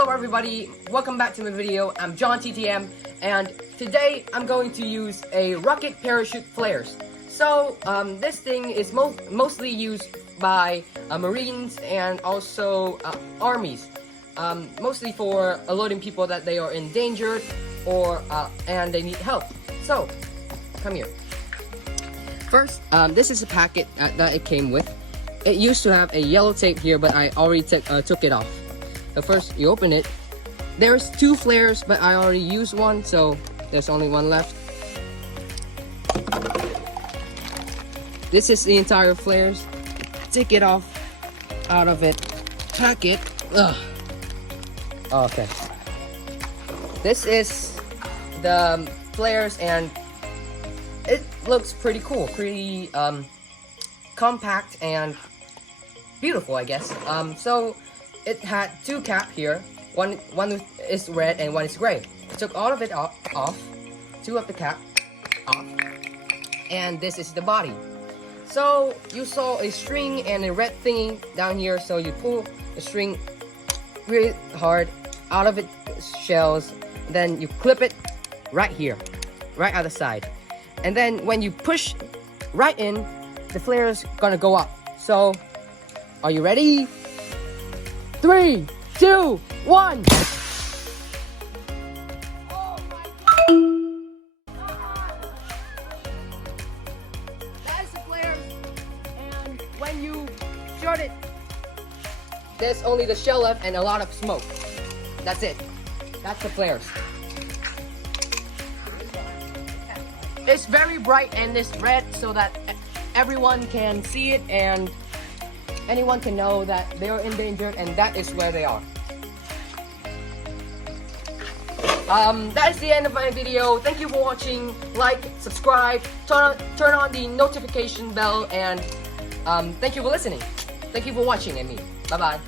Hello everybody, welcome back to my video. I'm John TTM, and today I'm going to use a rocket parachute flares. So this thing is mostly used by Marines and also armies, mostly for alerting people that they are in danger or and they need help. So come here. First, this is a packet that it came with. It used to have a yellow tape here, but I already took it off. So first, you open it. There's two flares, but I already used one, so there's only one left. This is the entire flares. Take it off, out of it, pack it. Ugh. Okay. This is the flares, and it looks pretty cool, pretty compact and beautiful, I guess. So it had two cap here. One is red and one is gray. I took all of it off, two of the cap off, and this is the body. So you saw a string and a red thingy down here, so you pull the string really hard out of its shells, then you clip it right here, right at the side, and then when you push right in, the flare is gonna go up. So are you ready? 3, 2, 1. Oh my God. That is the flare, and when you short it, there's only the shell left and a lot of smoke. That's it. That's the flares. It's very bright and it's red so that everyone can see it and anyone can know that they are in danger, and that is where they are. That is the end of my video. Thank you for watching. Like, subscribe, turn on the notification bell, and thank you for listening. Thank you for watching, I mean. Bye-bye.